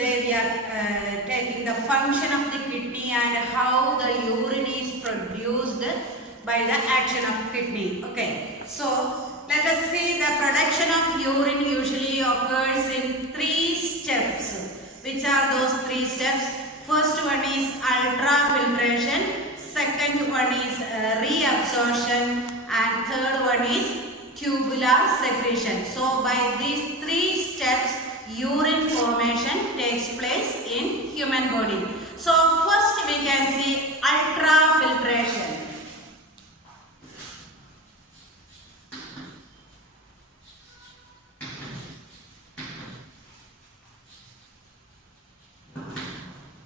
today we are taking the function of the kidney and how the urine is produced by the action of kidney. Okay, so let us see the production of urine usually occurs in 3 steps. Which are those 3 steps? First one is ultrafiltration, second one is reabsorption, and third one is tubular secretion. So by these 3 steps urine formation takes place in human body. So first we can see ultrafiltration.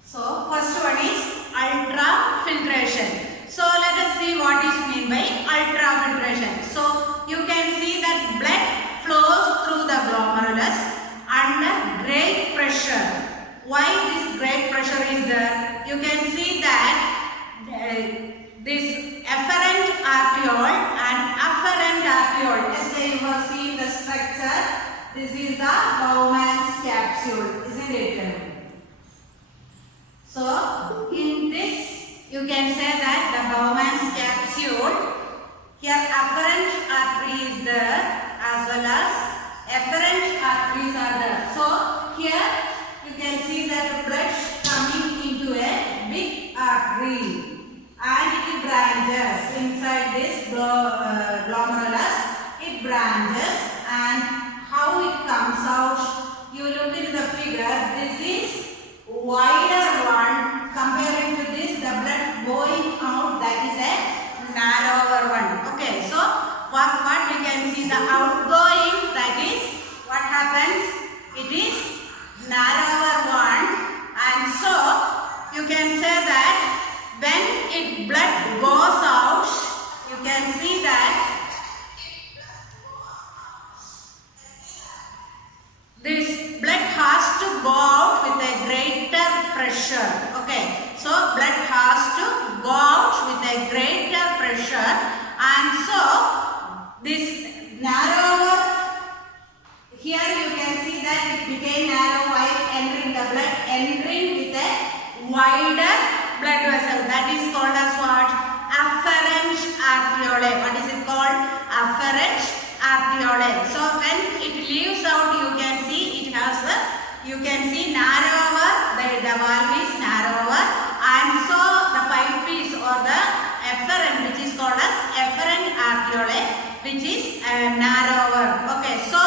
So first one is ultrafiltration. So let us see what is meant by ultrafiltration. So you can see that blood flows through the glomerulus under great pressure. Why this great pressure is there? You can see that this afferent arteriole and afferent arteriole. Yesterday you have seen the structure. This is the Bowman's capsule, isn't it? So in this you can say that the Bowman's capsule, here afferent artery is there as well as afferent arteries are there. So here you can see that blood coming into a big artery and it branches inside this glomerulus. It branches, and how it comes out, you look into the figure. This is wider one comparing to this, the blood going out, that is a narrower one. Okay, so what we can see, the outgoing, that is what happens, it is narrower one, and so you can say that when blood goes out, you can see that this blood has to go out with a greater pressure. Okay, so blood has to go out with a greater pressure, and so this narrower, here you can see that it became narrow while entering the blood, entering with a wider blood vessel. That is called as what? Afferent arteriole. What is it called? Afferent arteriole. So when it leaves out, you can see it has a, you can see narrower, the valve is narrower, and so the pipe is, or the afferent, which is called as afferent arteriole, which is narrower. Okay, so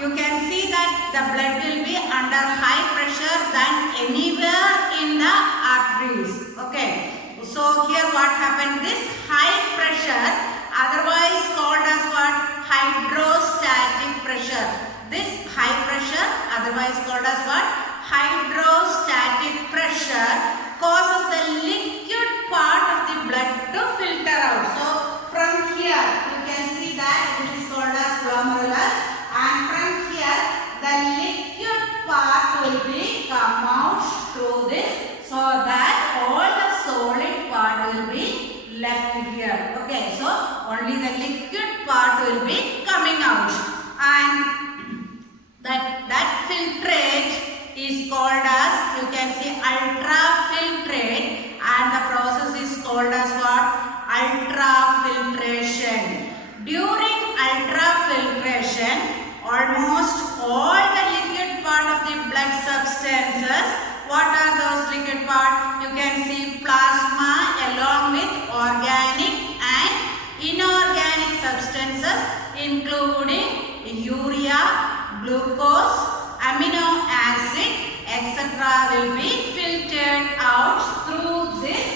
you can see that the blood will be under high pressure than anywhere in the arteries. Okay, so here what happened, this high pressure, otherwise called as what? Hydrostatic pressure. This high pressure, otherwise called as what? Hydrostatic pressure, causes the liquid part of the blood to filter out. So from here you can see that this is called as glomerulus, and from here the liquid part will be come out through this, so that all the solid part will be left here. Okay, so only the liquid part will be coming out, and that filtrate is called as, you can see, ultrafiltrate, and the process is called as what? Ultrafiltration. During ultrafiltration, almost all the liquid part of the blood substances, what are those liquid part? You can see plasma along with organic and inorganic substances including urea, glucose, amino acid, etc. will be filtered out through this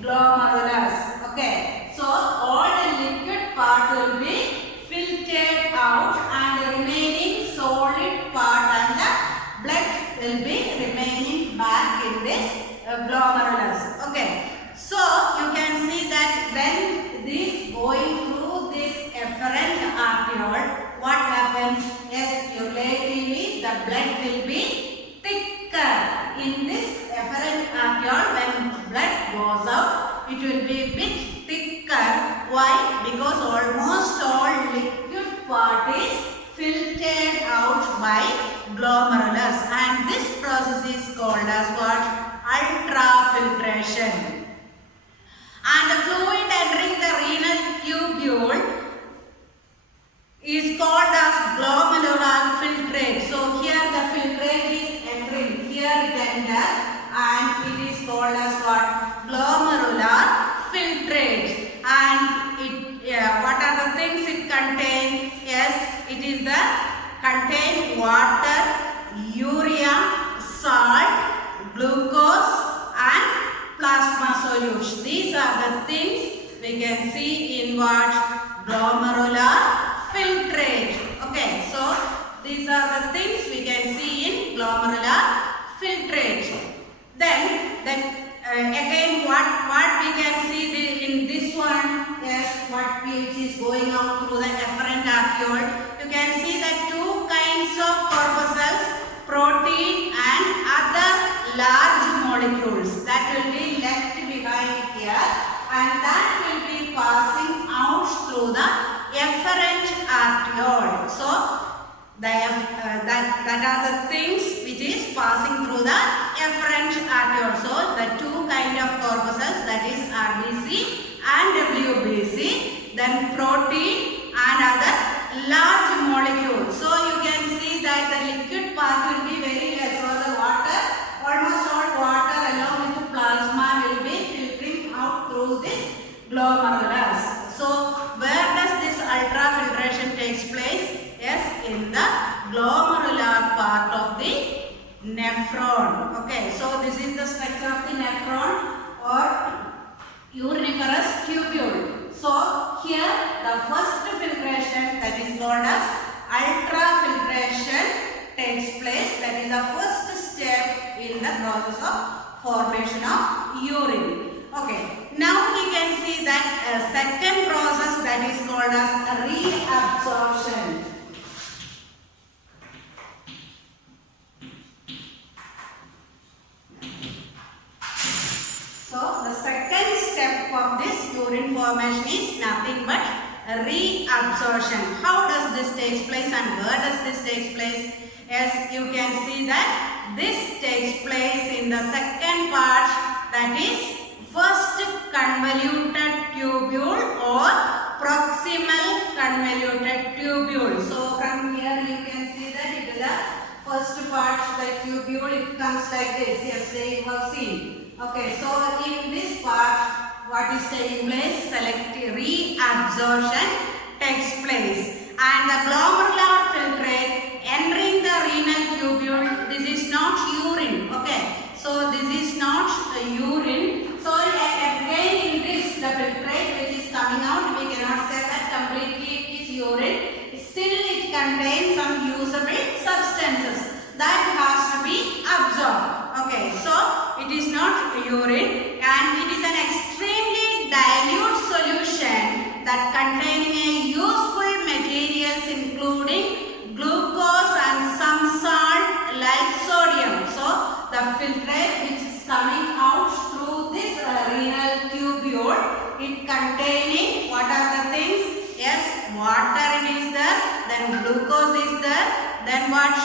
glomerulus. Okay, so all the liquid part will be filtered out, and the remaining solid part and the blood will be remaining back in this glomerulus. Okay, so you can see that when this going through this afferent arteriole, what happens? Yes, relatively the blood will be thicker in this afferent arteriole. When blood goes out, it will be a bit thicker. Why? Because almost all liquid part is filtered out by glomerulus, and this process is called as what? Ultrafiltration. And the fluid entering the renal tubule is called as glomerular filtrate. So here the filtrate is entering, here it enters, and it is called as what? Glomerular filtrate. And what are the things it contains? Yes, it is the contain water, urea, salt, glucose and plasma solution. These are the things we can see in what? Glomerular filtrate. Okay, so these are the things we can see in glomerular filtrate. Then again what we can see in this one is which is going out through the efferent arteriole. You can see that two kinds of corpuscles, protein and other large molecules that will be left behind here, and that will be passing out through the efferent arteriole. So that are the things which is passing through the efferent arteriole. So the two kind of corpuscles, that is RBC and WBC, then protein and other large molecules. So you can see that the liquid part will be very less, or the water, almost all water along with the plasma will be filtering out through this glomerulus. So where does this ultrafiltration takes place? Yes, in the glomerular part of the nephron. Okay, so this is the structure of the nephron or uriniferous tubule. So here the first filtration, that is called as ultrafiltration, takes place. That is the first step in the process of formation of urine. Okay, now we can see that a second process, that is called as reabsorption. So the second step of this urine formation is nothing but reabsorption. How does this take place and where does this take place? Yes, you can see that this takes place in the second part, that is first convoluted tubule or proximal convoluted tubule. So from here you can see that it is the first part, the tubule, it comes like this. Yesterday you have seen. Okay, so in this part, what is taking place? Selective reabsorption takes place, and the glomerular filtrate entering the renal tubule. This is not urine. Okay, so this is not urine. So again in this, the filtrate which is coming out, we cannot say that completely it is urine. Still it contains some usable substances that has to be absorbed. Okay, so it is not urine, and it is an extremely dilute solution that containing a useful materials including glucose and some salt like sodium. So the filtrate which is coming out through this renal tubule, it containing what are the things? Yes, water it is there, then glucose is there, then what?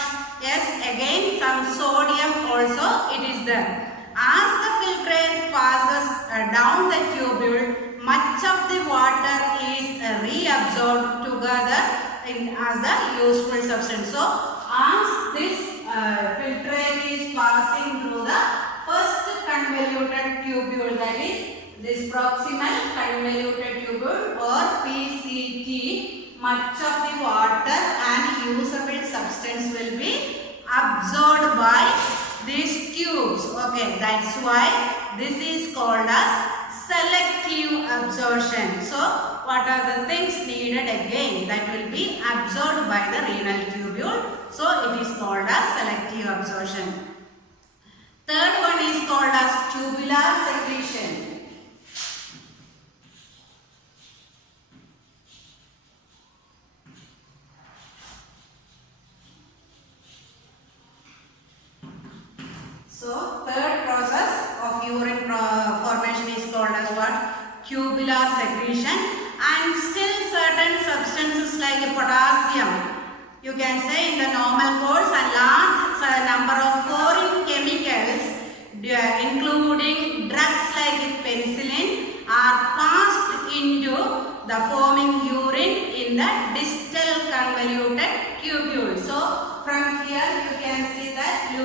Yes, again some sodium also it is there. As the filtrate passes down the tubule, much of the water is reabsorbed together as the useful substance. So as this filtrate is passing through the first convoluted tubule, that is this proximal convoluted tubule or PCT, much of the water and usable substance will be absorbed by these tubes. Okay, that's why this is called as selective absorption. So what are the things needed again? That will be absorbed by the renal tubule. So it is called as selective absorption. Third one is called as tubular secretion. So third process of urine formation is called as what? Tubular secretion. And still certain substances like potassium, you can say in the normal course, a large number of foreign chemicals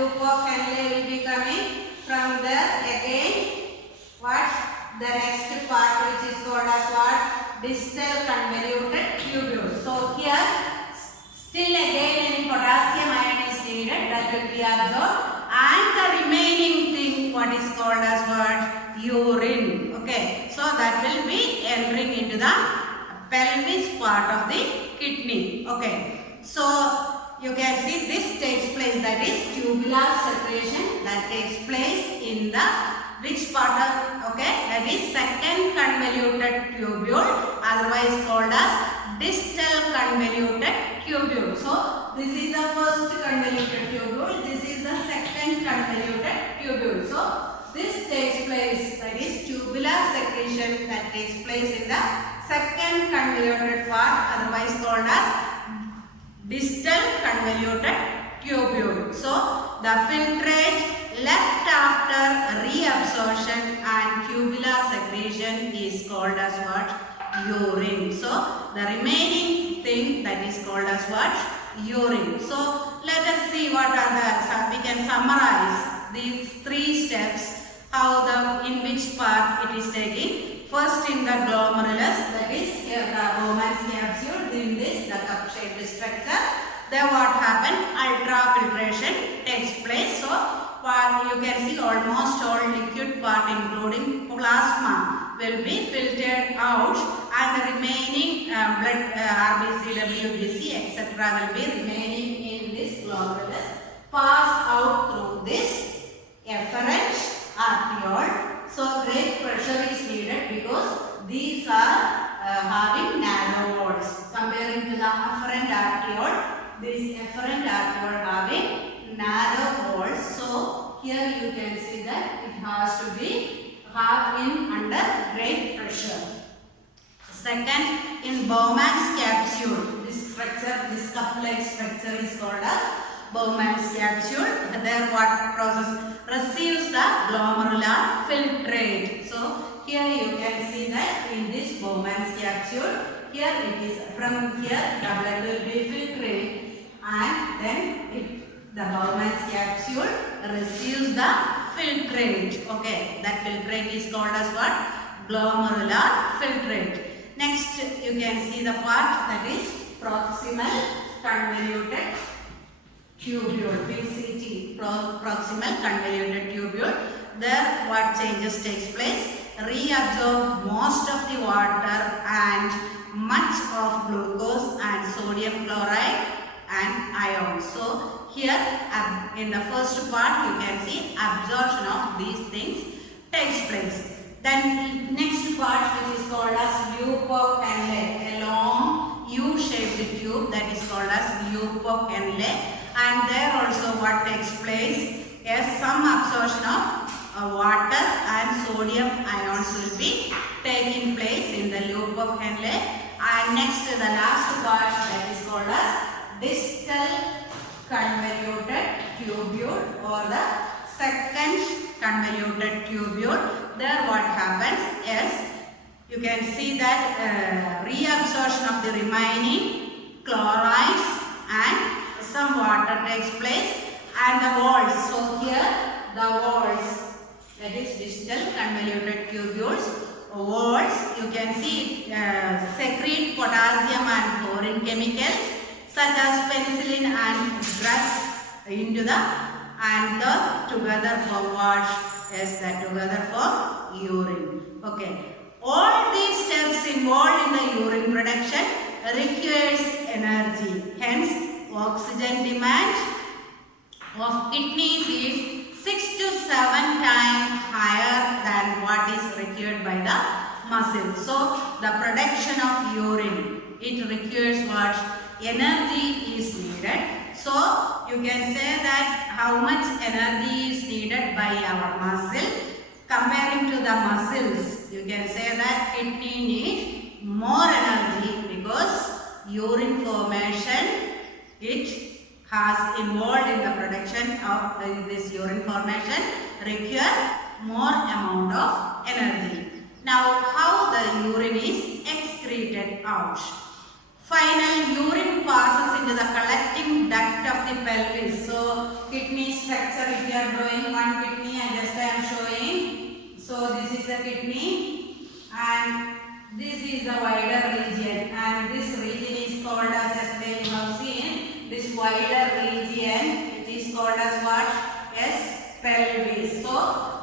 loop of Henle will be coming. From there again, what? The next part which is called as what? Distal convoluted tubule. So here, still again any potassium ion is needed, that will be absorbed. And the remaining thing, what is called as what? Urine. Okay. So that will be entering into the pelvis part of the kidney. Okay. So you can see this takes place, that is tubular secretion that takes place in the which part of, okay, that is second convoluted tubule, otherwise called as distal convoluted tubule. So this is the first convoluted tubule, this is the second convoluted tubule. So this takes place, that is tubular secretion that takes place in the second convoluted part, otherwise called as distal convoluted tubule. So the filtrate left after reabsorption and tubular secretion is called as what? Urine. So the remaining thing that is called as what? Urine. So let us see what are the, we can summarize these three steps, how the, in which part it is taking. First in the glomerulus, that is here the Bowman's capsule, in this the cup shaped structure. Then what happened? Ultrafiltration takes place. So you can see almost all liquid part including plasma will be filtered out, and the remaining blood RBC, WBC etc. will be remaining in this glomerulus, pass out through this efferent arteriole. So great pressure is needed because these are having narrow walls. Comparing to the afferent arteriole, this efferent arteriole having narrow walls. So here you can see that it has to be under great pressure. Second, in Bowman's capsule, this structure, this cup-like structure is called as Bowman's capsule. There what process? Receives the glomerular filtrate. So here you can see that in this Bowman's capsule, here it is, from here the blood will be filtrate, and then the Bowman's capsule receives the filtrate. Okay, that filtrate is called as what? Glomerular filtrate. Next you can see the part that is proximal convoluted tubule, PCT, proximal convoluted tubule. There what changes takes place? Reabsorb most of the water and much of glucose and sodium chloride and ions. So here in the first part you can see absorption of these things takes place. Then next part, which is called as loop of Henle, a long U-shaped tube that is called as loop of Henle. And there also what takes place is some absorption of water and sodium ions will be taking place in the loop of Henle. And next the last part that is called as distal convoluted tubule or the second convoluted tubule. There what happens is you can see that reabsorption of the remaining chlorides and some water takes place, and the walls. So here the walls, that is distal convoluted tubules, walls you can see secrete potassium and chlorine chemicals such as penicillin and drugs into the, and the together form what? Yes, that together form urine. Okay. All these steps involved in the urine production requires energy. Hence, oxygen demand of kidneys is 6 to 7 times higher than what is required by the muscle. So, the production of urine, it requires what? Energy is needed. So, you can say that how much energy is needed by our muscle. Comparing to the muscles, you can say that kidney needs more energy because urine formation, it has involved in the production of this urine formation require more amount of energy. Now, how the urine is excreted out? Final urine passes into the collecting duct of the pelvis. So kidney structure, if you are drawing one kidney, I am showing. So this is the kidney and this is the wider region, and this region is called as, yesterday you have seen, this wider region, it is called as what? As pelvis. So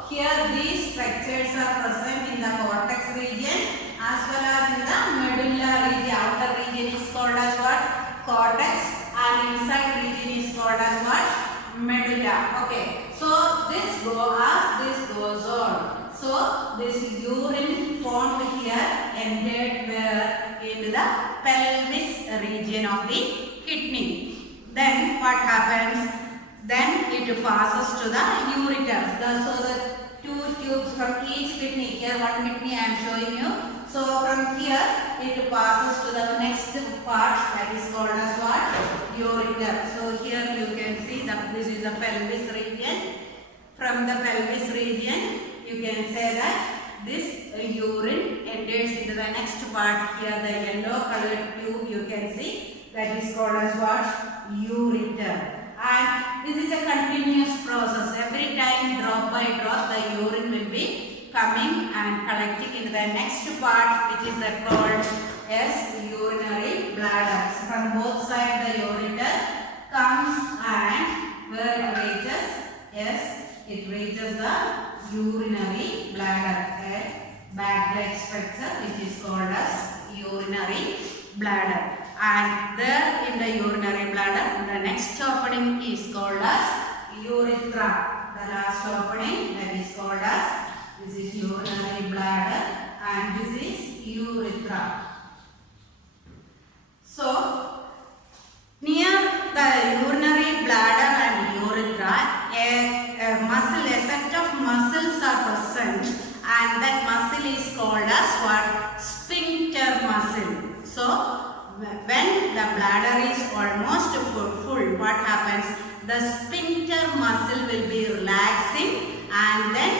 here these structures are present in the cortex region as well as in the medulla region. Outer region is called as what? Cortex, and inside region is called as what? Medulla. Okay. So this goes on. So this urine formed here entered where? Into the pelvis region of the kidney. Then what happens? Then it passes to the ureter. So the two tubes from each kidney. Here one kidney I am showing you. So from here it passes to the next part, that is called as what? Ureter. So here you can see that this is the pelvis region. From the pelvis region you can say that this urine enters into the next part. Here the yellow colored tube you can see, that is called as what? Ureter. And this is a continuous process. Every time drop by drop the urine will be coming and collecting into the next part, which is called as urinary bladder. From both sides the ureter comes and where it reaches? Yes, it reaches the urinary bladder, a bag-like structure which is called as urinary bladder. And there in the urinary bladder, the next opening is called as urethra. The last opening, that is called as, this is urinary bladder and this is urethra. So near the urinary bladder and urethra, a set of muscles are present, and that muscle is called as what? Sphincter muscle. So when the bladder is almost full, what happens? The sphincter muscle will be relaxing, and then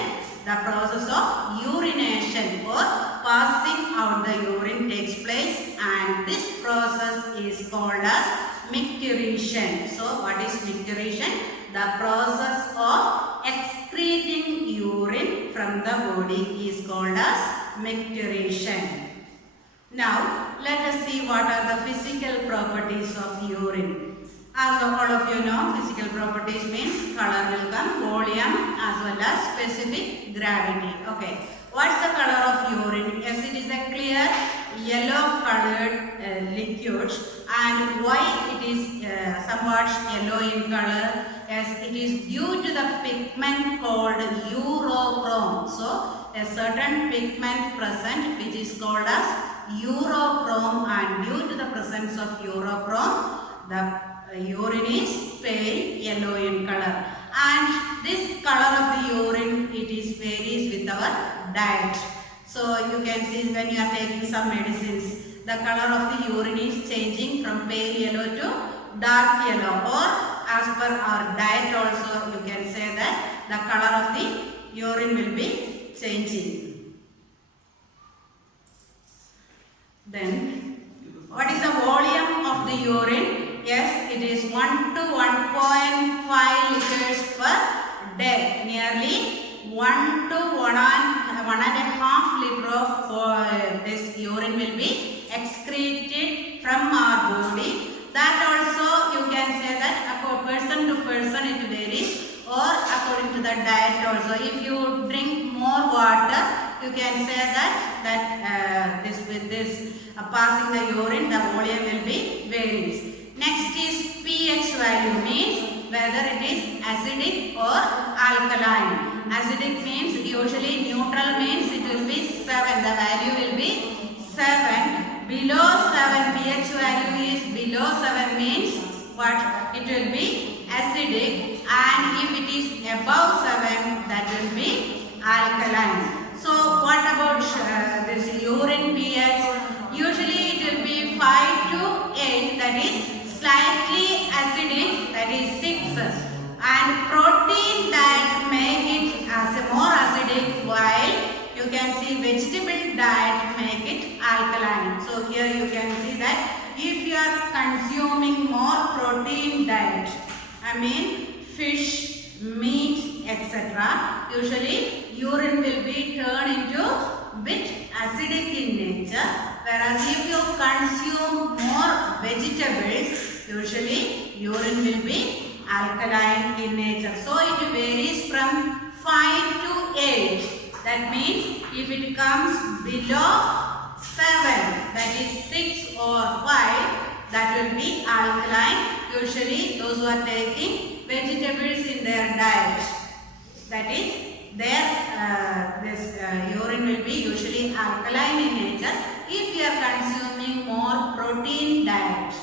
the process of urination or passing out the urine takes place, and this process is called as micturition. So what is micturition? The process of excreting urine from the body is called as micturition. Now let us see what are the physical properties of urine. As all of you know, physical properties means color will come, volume as well as specific gravity. Okay, what's the color of urine? Yes, it is a clear yellow colored liquid. And why it is somewhat yellow in color? Yes, it is due to the pigment called urochrome. So a certain pigment present which is called as urochrome, and due to the presence of urochrome, the urine is pale yellow in color. And this color of the urine, it is varies with our diet. So you can see when you are taking some medicines, the color of the urine is changing from pale yellow to dark yellow, or as per our diet also you can say that the color of the urine will be changing. Then what is the volume of the urine? Yes, it is 1 to 1.5 liters per day. Nearly 1 to 1.5 liter of this urine will be excreted from our body. That also you can say that person to person it varies, or according to the diet also. If you drink more water, you can say that passing the urine, the volume will be varies. Next is pH value, means whether it is acidic or alkaline. Acidic means usually neutral, means it will be 7. The value will be 7. Below 7, pH value is below 7 means what? It will be acidic, and if it is above 7, that will be alkaline. So what about this urine pH? Usually it will be 5 to 8, that is slightly acidic, that is 6, and protein that make it as a more acidic, while you can see vegetable diet make it alkaline. So here you can see that if I mean fish, meat, etc. Usually urine will be turned into bit acidic in nature, whereas if you consume more vegetables, usually urine will be alkaline in nature. So it varies from 5 to 8. That means if it comes below 7, that is 6 or 5, that will be alkaline. Usually those who are taking vegetables in their diet, that is this urine will be usually alkaline in nature. If you are consuming more protein diet,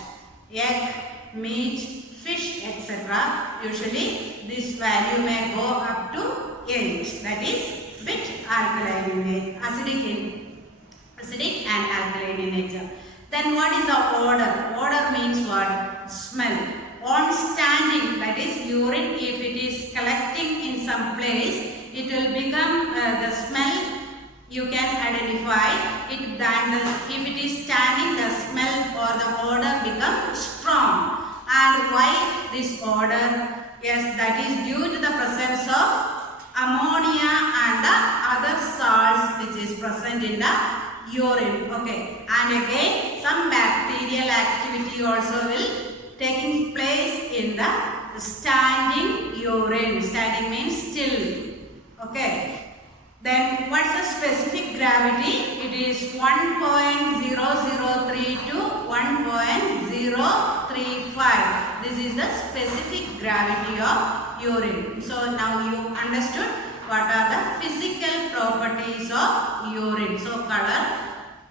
egg, meat, fish, etc., usually this value may go up to 8. That is bit alkaline in nature, acidic and alkaline in nature. Then what is the odor? Odor means what? Smell. On standing, that is urine, if it is collecting in some place, it will become the smell you can identify it. If it is standing, the smell or the odor becomes strong. And why this odor? Yes, that is due to the presence of ammonia and the other salts which is present in the urine. Okay, and again some bacterial activity also will taking place in the standing urine. Standing means still. Okay, then what's the specific gravity? It is 1.003 to 1.035. This is the specific gravity of urine. So now you understood what are the physical properties of urine. So color,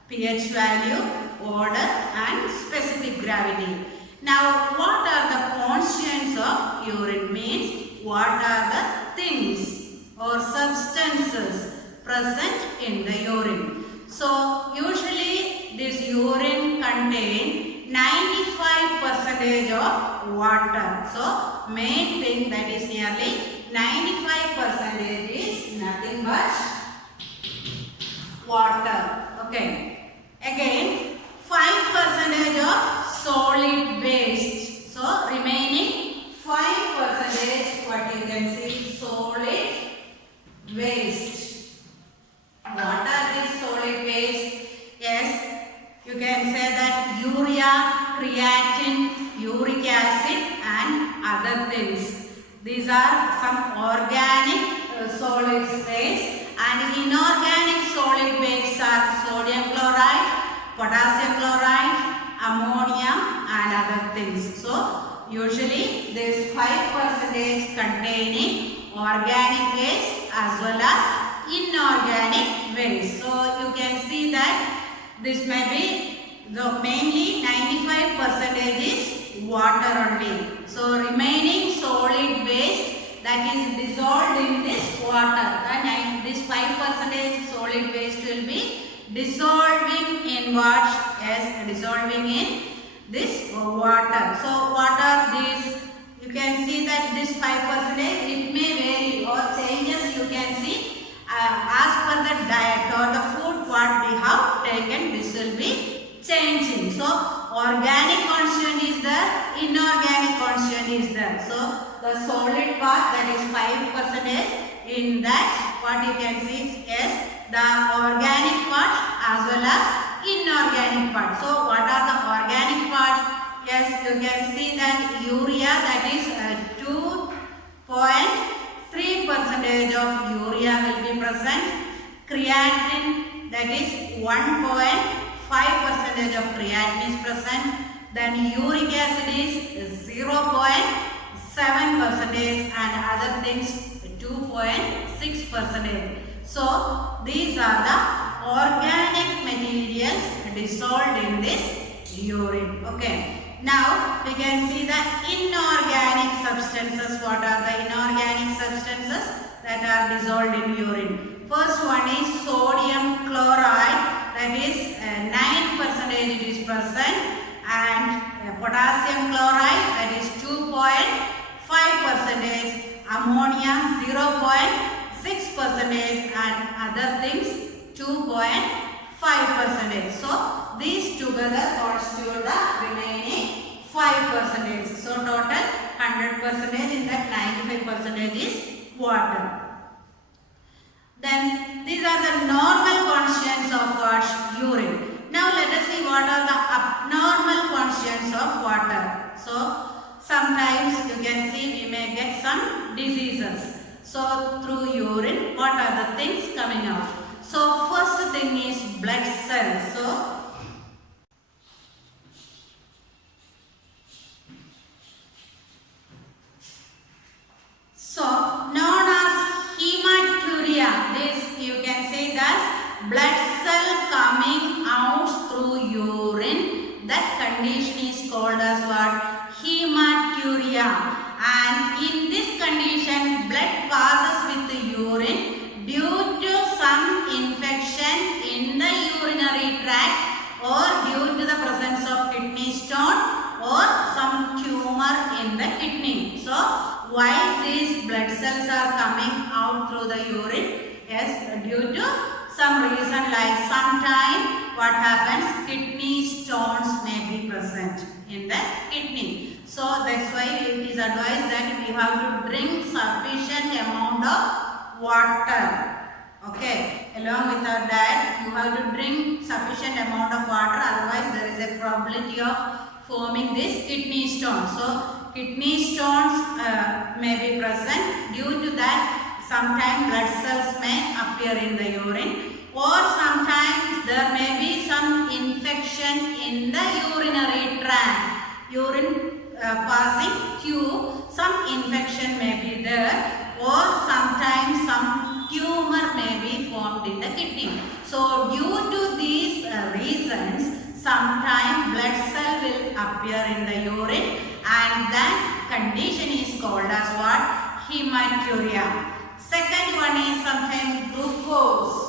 pH value, odor and specific gravity. Now what are the constituents of urine? Means what are the things or substances present in the urine. So usually this urine contains 95% of water. So main thing that is nearly 95% is nothing but water. Okay. Again 5% of solid waste. So remaining 5% what you can see solid waste. What are these solid waste? Yes, you can say that urea, creatine, uric acid and other things. These are some organic solid waste, and inorganic solid waste are sodium chloride, potassium chloride, ammonia and other things. So usually this 5% containing organic waste as well as inorganic waste. So you can see that this may be mainly 95% is water only. So remaining solid waste that is dissolved in this water. This 5% solid waste will be dissolving in what? Yes, dissolving in this water. So what are these? You can see that this 5% it may vary or changes. You can see as per the diet or the food what we have taken, this will be changing. So organic constituent is there, inorganic constituent is there. So the solid part, that is 5%, in that what you can see is the organic part as well as inorganic part. So what are the organic parts? Yes, you can see that urea, that is 2.3% of urea will be present. Creatine, that is 1.5% of creatine is present. Then uric acid is 0.7% and other things 2.6%. So these are the organic materials dissolved in this urine. Okay. Now we can see the inorganic substances. What are the inorganic substances that are dissolved in urine? First one is sodium chloride, that is 9% it is present, and potassium chloride, that is 2.5%, ammonia 0.6% and other things 2.5%. So these together constitute the remaining 5%. So total 100%, in that 95% is water. Then these are the normal constituents of what? Urine. Now let us see what are the abnormal constituents of water. So sometimes you can see we may get some diseases. So through urine, what are the things coming out? So first thing is blood cells. So known as hematuria, this you can say that blood cell coming out through urine. That condition is called as what? Hematuria. And in this condition, blood passes with the urine due to some infection in the urinary tract or due to the presence of kidney stone or some tumor in the kidney. So why these blood cells are coming out through the urine? Yes, due to some reason, like sometime what happens, kidney stones may be present in the kidney. So that's why it is advised that we have to drink sufficient amount of water. Okay, along with our diet, you have to drink sufficient amount of water, otherwise there is a probability of forming this kidney stone. So kidney stones may be present. Due to that, sometimes blood cells may appear in the urine, or sometimes there may be some infection in the urinary tract. Urine passing tube, some infection may be there, or sometimes some tumor may be formed in the kidney. So due to these reasons, sometimes blood cell will appear in the urine, and that condition is called as what? Hematuria. Second one is sometimes glucose.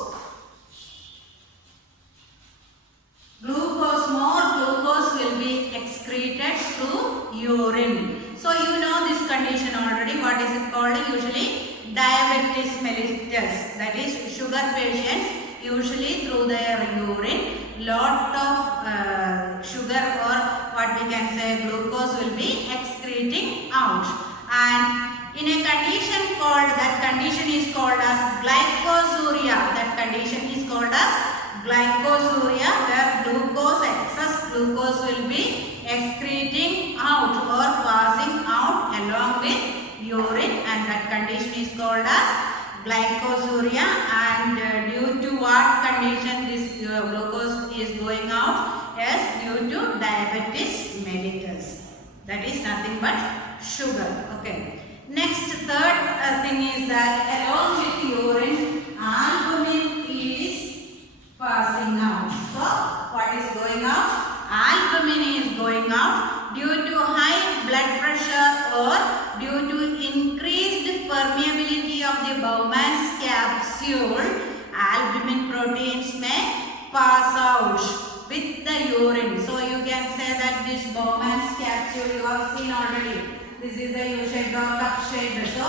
More glucose will be excreted through urine. So you know this condition already. What is it called? Usually diabetes mellitus. That is sugar patients, usually through their urine, lot of sugar or what we can say glucose will be excreting out. And in a condition called, that condition is called as glycosuria. That condition is called as glycosuria, where glucose, excess glucose will be excreting out or passing out along with urine, and that condition is called as glycosuria. And due to what condition this glucose is going out? Yes, due to diabetes mellitus. That is nothing but sugar. Okay. Next, third thing is that along with urine, albumin is passing out. So what is going out? Albumin is going out due to high blood pressure or due to increased permeability of the Bowman's capsule. Albumin proteins may pass out with the urine. So you can say that this Bowman's capsule you have seen already. This is the U-shaped or cup-shaped. So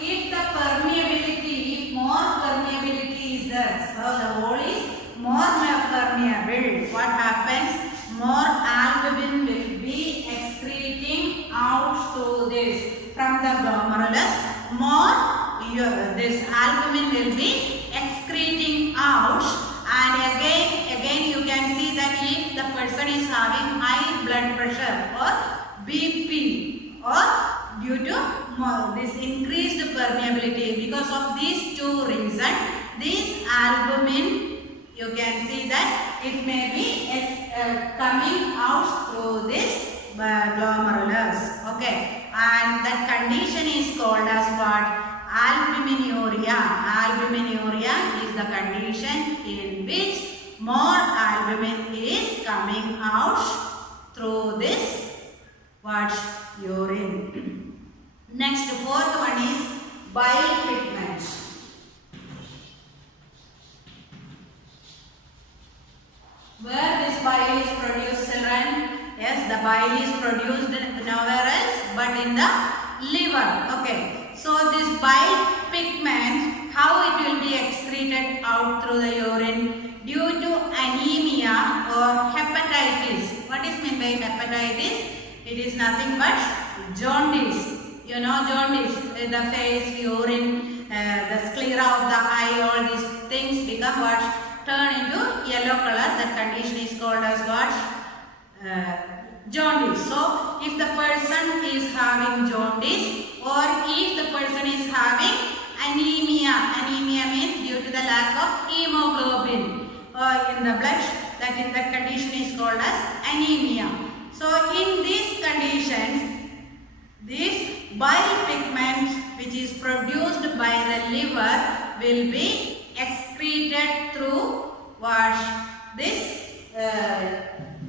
if the permeability, if more permeability is there, so the wall is more permeable, what happens? More albumin will be excreting out through this from the glomerulus. More this albumin will be excreting out, and again you can see that if the person is having high blood pressure or BP, or due to this increased permeability, because of these two reasons, this albumin, you can see that it may be coming out through this glomerulus. Okay, and that condition is called as what? Albuminuria. Albuminuria is the condition in which more albumin is coming out through this what? Urine. Next, fourth one is bile pigment. Where this bile is produced, children? Yes, the bile is produced nowhere else but in the liver. Okay. So this bile pigment, how it will be excreted out through the urine? Due to anemia or hepatitis. What is meant by hepatitis? It is nothing but Jaundice. You know jaundice, the face, urine, the sclera of the eye, all these things become what? Turn into yellow color. That condition is called as what? Jaundice. So, if the person is having jaundice or if the person is having anemia means due to the lack of hemoglobin in the blood, that condition is called as anemia. So, in these conditions, this bile pigment which is produced by the liver will be excreted through what? This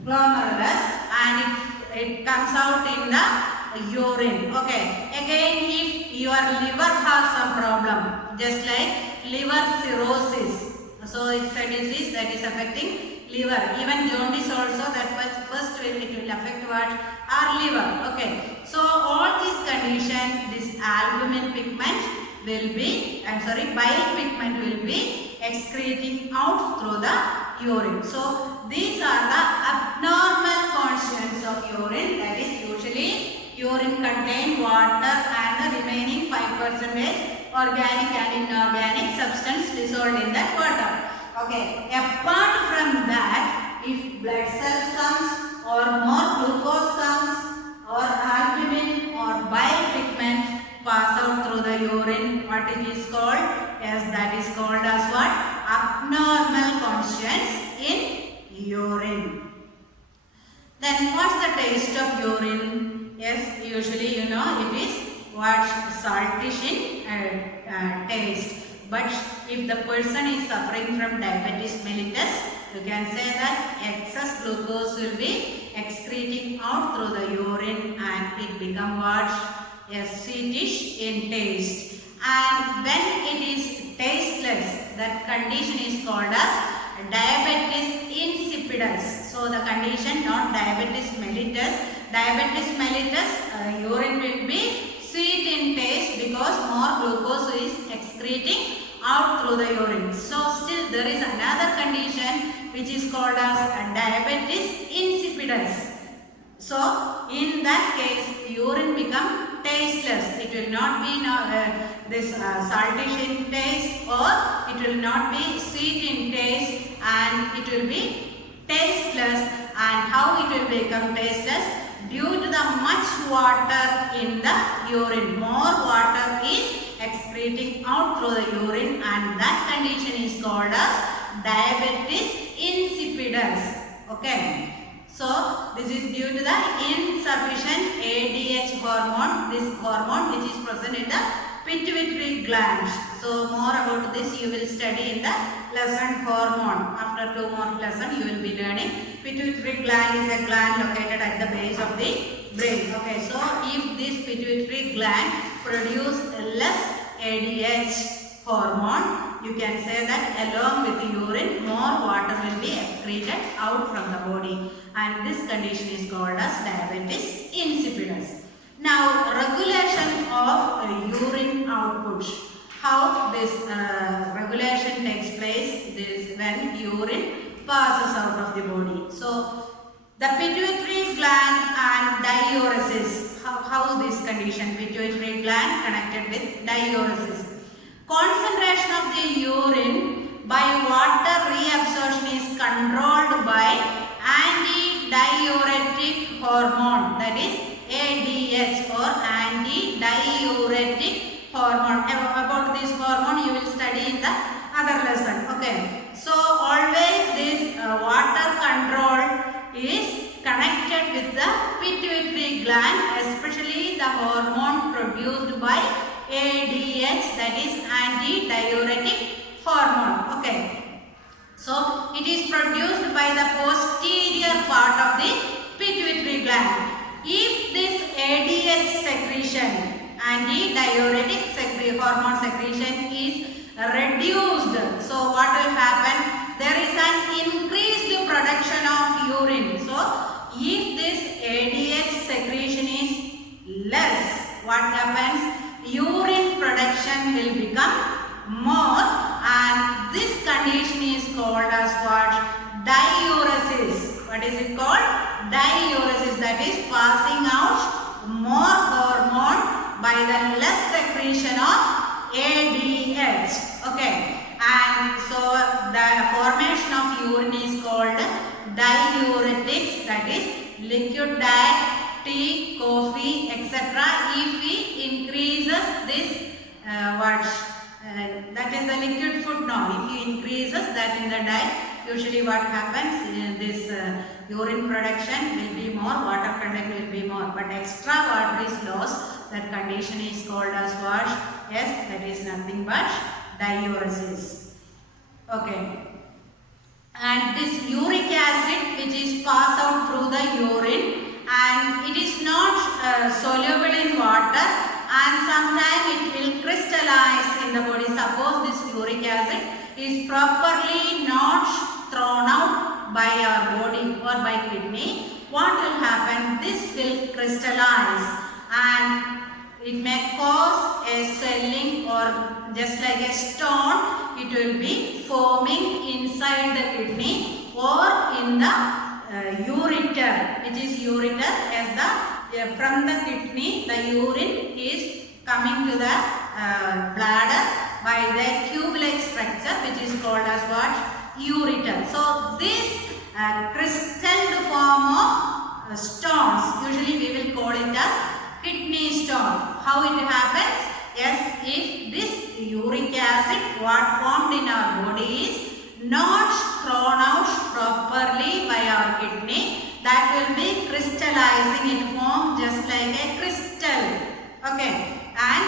glomerulus, and it comes out in the urine. Okay. Again, if your liver has some problem, just like liver cirrhosis, so it's a disease that is affecting liver. Even jaundice also, that first it will affect what? Our liver. Okay. So all these conditions, this albumin pigment will be, bile pigment will be excreting out through the urine. So these are the abnormal constituents of urine. That is, usually urine contain water and the remaining 5% organic and inorganic substance dissolved in that water. Okay. Apart from that, if blood cells comes or more glucose comes or albumin or bile pigment pass out through the urine, what it is called? Yes, that is called as what? Abnormal constituents in urine. Then what's the taste of urine? Yes, usually you know it is what? Saltish in taste. But if the person is suffering from diabetes mellitus, you can say that excess glucose will be excreting out through the urine and it become what? Yes, sweetish in taste. And when it is tasteless, that condition is called as diabetes insipidus. So the condition, not diabetes mellitus. Diabetes mellitus, urine will be sweet in taste because more glucose is excreting out through the urine. So still there is another condition which is called as diabetes insipidus. So in that case, urine become tasteless. It will not be this saltish in taste, or it will not be sweet in taste, and it will be tasteless. And how it will become tasteless? Due to the much water in the urine. More water is excreting out through the urine, and that condition is called as diabetes insipidus. Okay. So this is due to the insufficient ADH hormone, this hormone which is present in the pituitary gland. So more about this you will study in the lesson hormone. After 2 more lessons you will be learning. Pituitary gland is a gland located at the base of the brain. Okay, so if this pituitary gland produce less ADH hormone, you can say that along with the urine, more water will be excreted out from the body, and this condition is called as diabetes insipidus. Now, regulation of urine output. How this regulation takes place is when urine passes out of the body. So, the pituitary gland and diuresis. How this condition? Pituitary gland connected with diuresis. Concentration of the urine by water reabsorption is controlled by antidiuretic hormone, that is ADH or antidiuretic hormone. About this hormone you will study in the other lesson. Okay. So always this water control is connected with the pituitary gland, especially the hormone produced by ADH, that is antidiuretic hormone. Okay. So it is produced by the posterior part of the pituitary gland. If this ADH secretion, antidiuretic hormone secretion is reduced, so what will happen? There is an increased production of urine. So if this ADH secretion is less, what happens? Urine production will become more, and this condition is called as what? Diuresis. What is it called? Diuresis, that is passing out more Okay, and so the formation of urine is called diuretics, that is liquid diet, tea, coffee, etc. If we increases this that is the liquid food now. If you increases that in the diet, usually what happens, this urine production will be more, water content will be more, but extra water is lost. That condition is called as what? Yes, that is nothing but diuresis. Okay. And this uric acid which is passed out through the urine, and it is not soluble in water, and sometimes it will crystallize in the body. Suppose this uric acid is properly not thrown out by our body or by kidney, what will happen? This will crystallize and it may cause a swelling, or just like a stone, it will be forming inside the kidney or in the ureter, which is ureter as the from the kidney the urine is coming to the bladder by the tube-like structure, which is called as what? Ureter. So this crystal form of stones, usually we will call it as kidney stone. How it happens? Yes, if this uric acid what formed in our body is not thrown out properly by our kidney, that will be crystallizing. It form just like a crystal. Okay, and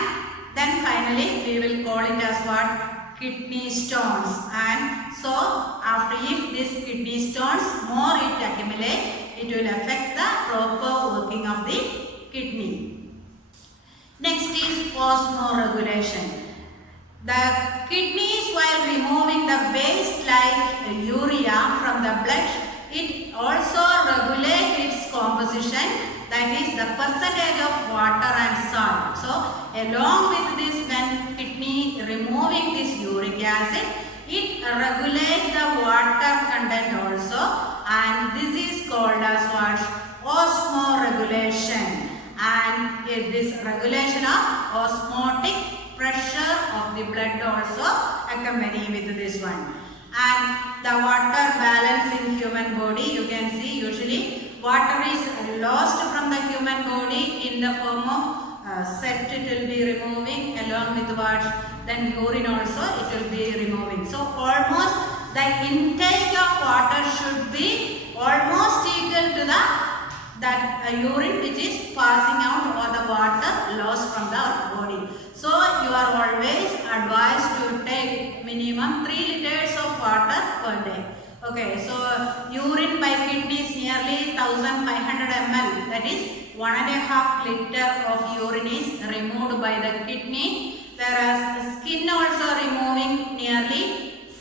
then finally we will call it as what? Kidney stones. And so after, if these kidney stones more it accumulate, it will affect the proper working of the kidney. Next is osmoregulation. The kidneys, while removing the waste like urea from the blood, it also regulates its composition, that is the percentage of water and salt. So along with this, when kidney removing this uric acid, it regulates the water content also, and this is called as what? Osmoregulation. And this regulation of osmotic pressure of the blood also accompany with this one. And the water balance in human body, you can see usually water is lost from the human body in the form of sweat, it will be removing, along with what? Then urine also it will be removing. So almost the intake of water should be almost equal to the urine which is passing out, or the water lost from the body. So you are always advised to take minimum 3 liters of water per day. Okay, so urine by kidney is nearly 1500 ml, that is 1.5 liter of urine is removed by the kidney, whereas the skin also removing nearly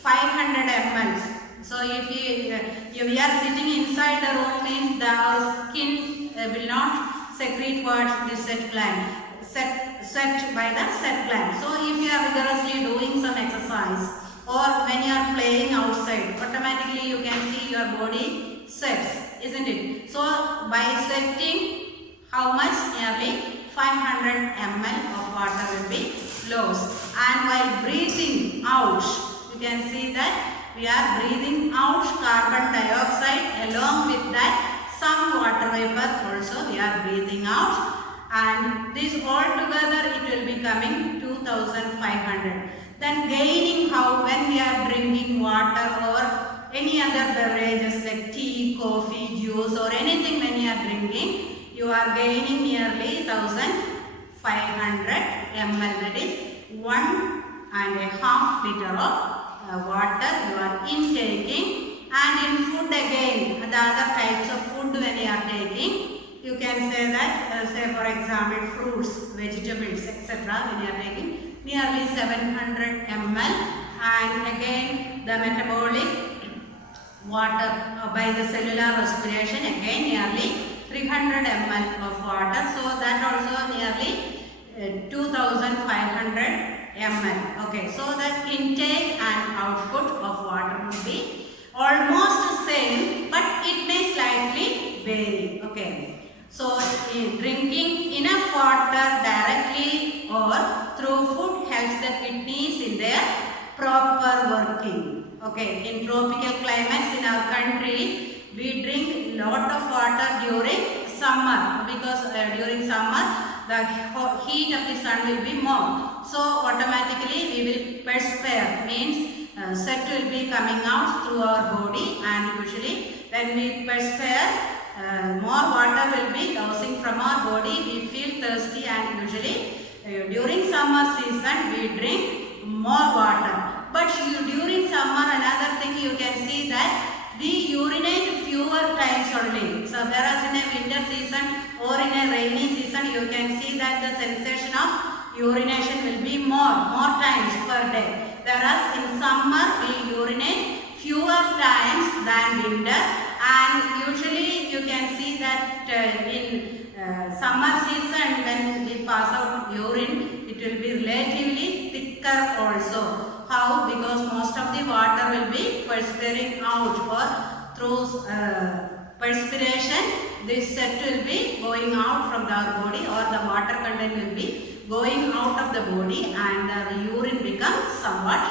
500 ml. So if we are sitting inside the room, means our skin will not secrete what? The sweat gland, sweat by the sweat gland. So if you are rigorously doing some exercise, or when you are playing outside, automatically you can see your body sweats, isn't it? So by sweating, how much? Nearly 500 ml of water will be lost. And while breathing out, you can see that we are breathing out carbon dioxide, along with that some water vapor also we are breathing out, and this all together it will be coming 2500. Then gaining how? When we are drinking water or any other beverages like tea, coffee, juice or anything, when you are drinking, you are gaining nearly 1500 ml, that is 1.5 liter of water you are intaking. And in food again, the other types of food when you are taking, you can say that, say for example fruits, vegetables, etc. when you are taking nearly 700 ml. And again the metabolic water by the cellular respiration, again nearly 300 ml of water. So that also nearly 2500 ml. Okay, so that intake and output of water will be almost same, but it may slightly vary. Okay, so drinking enough water directly or through food helps the kidneys in their proper working. Okay, in tropical climates in our country, we drink lot of water during summer because during summer the heat of the sun will be more. So automatically we will perspire, means sweat will be coming out through our body, and usually when we perspire, more water will be losing from our body. We feel thirsty, and usually during summer season we drink more water. But during summer, another thing you can see that we urinate fewer times only. So whereas in a winter season or in a rainy season, you can see that the sensation of urination will be more times per day. Whereas in summer we urinate fewer times than winter, and usually you can see that in summer season when we pass out urine, it will be relatively thicker also. How? Because most of the water will be perspiring out, or through perspiration this sweat will be going out from our body, or the water content will be going out of the body, and the urine becomes somewhat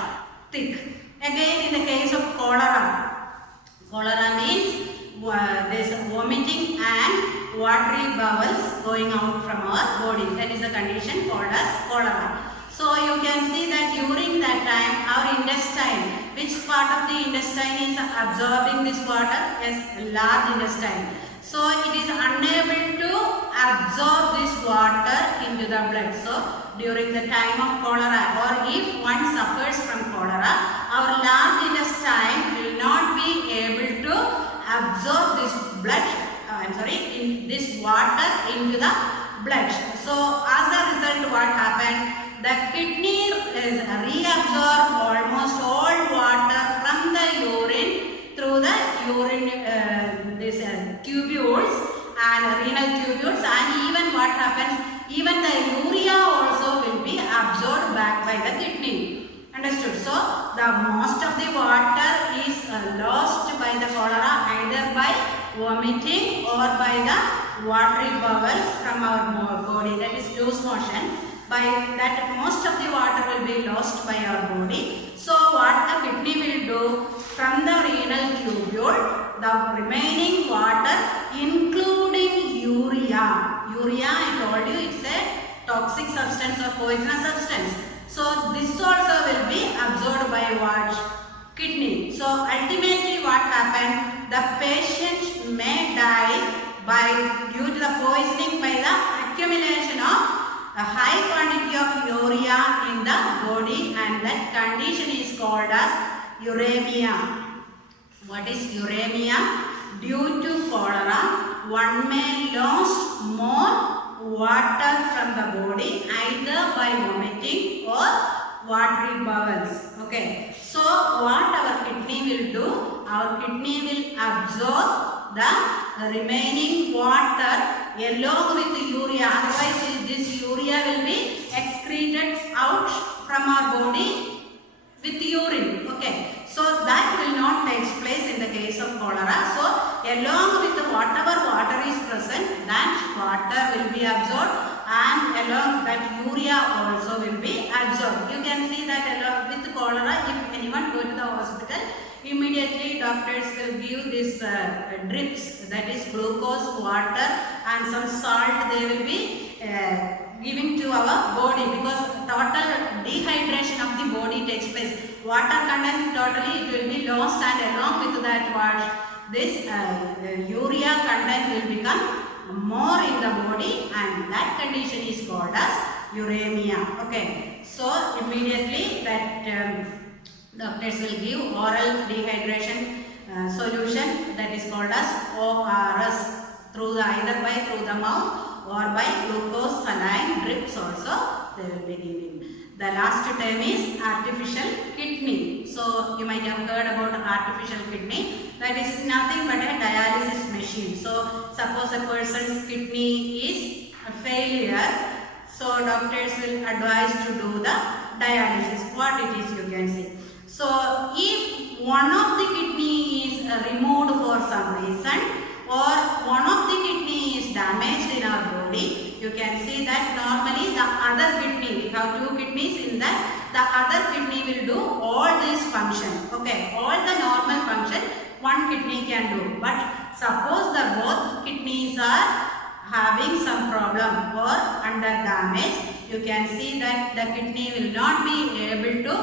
thick. Again, in the case of cholera, cholera means there is vomiting and watery bowels going out from our body. That is a condition called as cholera. So you can see that during that time our intestine, which part of the intestine is absorbing this water? Yes, large intestine. So it is unable to absorb this water into the blood. So during the time of cholera, or if one suffers from cholera, our large intestine will not be able to absorb this this water into the blood. So as a result, what happened? The kidney is reabsorb almost all water from the urine through the urine tubules and renal tubules, and even what happens? Even the urea also will be absorbed back by the kidney. Understood? So the most of the water is lost by the cholera either by vomiting or by the watery bowels from our body, that is loose motion. By that, most of the water will be lost by our body. So what the kidney will do, from the renal tubule, the remaining water including urea. Urea, I told you, it's a toxic substance or poisonous substance. So this also will be absorbed by what? Kidney. So ultimately what happened? The patient may die due to the poisoning by the accumulation of a high quantity of urea in the body, and that condition is called as uremia. What is uremia? Due to cholera, one may lose more water from the body either by vomiting or watery bowels. Okay. So what our kidney will do? Our kidney will absorb the remaining water along with the urea. Otherwise this urea will be excreted out from our body with urine. Okay. So that will not take place in the case of cholera. So along with the whatever water is present, that water will be absorbed, and along that urea also will be absorbed. You can see that along with cholera, if anyone go to the hospital, immediately doctors will give this drips, that is glucose, water and some salt they will be giving to our body, because total dehydration of the body takes place. Water content totally it will be lost, and along with that what this urea content will become more in the body, and that condition is called as uremia. Okay. So immediately that doctors will give oral dehydration solution, that is called as ORS, either through the mouth or by glucose saline drips also they will be giving. The last term is artificial kidney. So you might have heard about artificial kidney. That is nothing but a dialysis machine. So suppose a person's kidney is a failure, so doctors will advise to do the dialysis. What it is you can see. So if one of the kidney is removed for some reason, or one of the kidney is damaged in our body, you can see that normally the other kidney, we have two kidneys in that, the other kidney will do all these function. Okay, all the normal function one kidney can do. But suppose the both kidneys are having some problem or under damage, you can see that the kidney will not be able to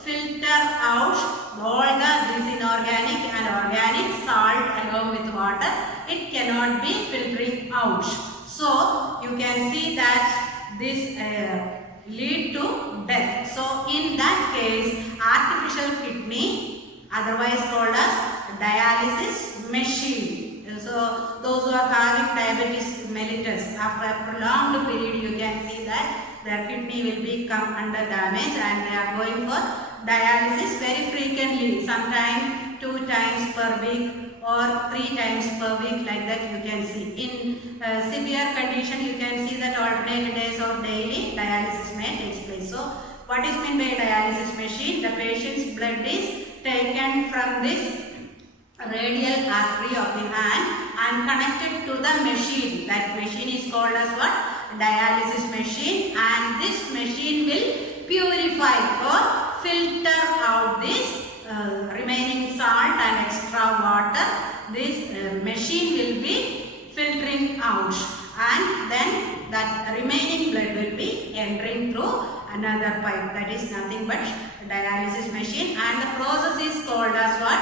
filter out all the this inorganic and organic salt along with water. It cannot be filtering out. So you can see that this lead to death. So in that case, artificial kidney, otherwise called as dialysis machine. So those who are having diabetes mellitus, after a prolonged period, you can see that their kidney will become under damage and they are going for dialysis very frequently, sometimes 2 times per week or 3 times per week, like that you can see. In severe condition, you can see that alternate days or daily dialysis may take place. So what is meant by dialysis machine? The patient's blood is taken from this radial artery of the hand and connected to the machine. That machine is called as what? Dialysis machine, and this machine will purify or filter out this remaining salt and extra water. This machine will be filtering out, and then that remaining blood will be entering through another pipe. That is nothing but dialysis machine, and the process is called as what?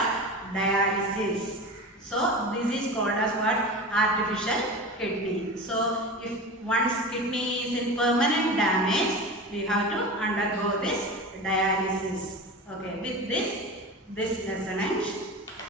Dialysis. So this is called as what? Artificial kidney. So if one's kidney is in permanent damage, we have to undergo this dialysis. Okay, with this lesson ends.